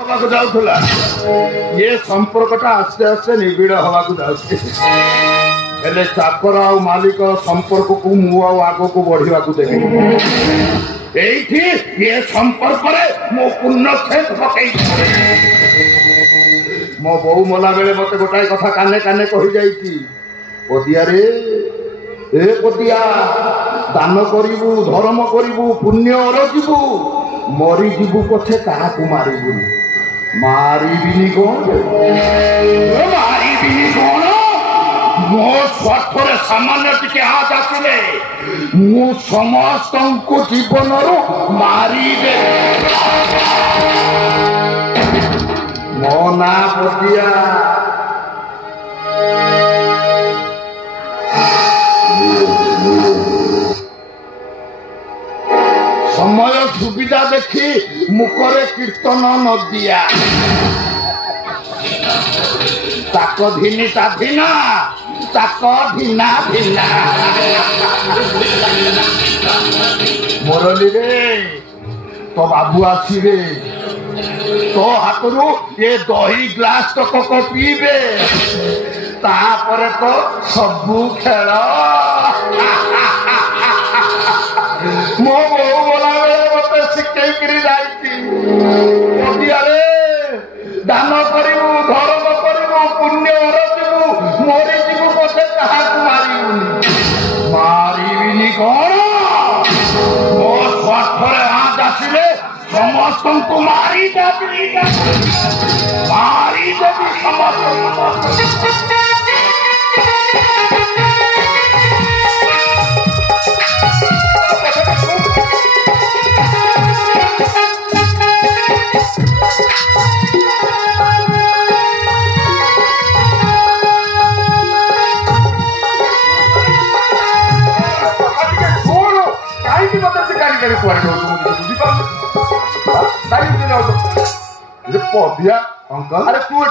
जाऊला ये संपर्कटा आस्ते आस्ते निबिड़ हवा चाकर आ मालिक संपर्क को मु आग को बढ़ा देवी ये संपर्क मो पुण्यक्षेत्र पकई मो बो मला बेले मत गोटाए कथा काने काने कही जाइछि पदिया रे ए पदिया दान करिबू धर्म करिबू पुण्य अरजिबू मरी जीवू पछे काहाकू मारिबू मारिबिनी कौन मारिबिनी कौन मो स्वार्थरे सामान्य टिके हाथ आसिले मु समस्त को जीवन रो मारिबे मो ना पदिया समय सुविधा देखी मुखरे कीर्तन नदिया ताक धिनी ता धिना ताक धिना धिना मुरली रे तो बाबू आसीबे तो हाथरू ये दही ग्लास तक को पीबे तापर तो सबू खेल मो बहु बोला मत शिखई दान करू धर्म करू पुण्य अरजिबू मरी जीवू पछे काहाकू मारिबिनी कौन मो स्वार्थरे हाथ आसिले समस्त को मारी देवी समस्त पदिया अंकल अरे तू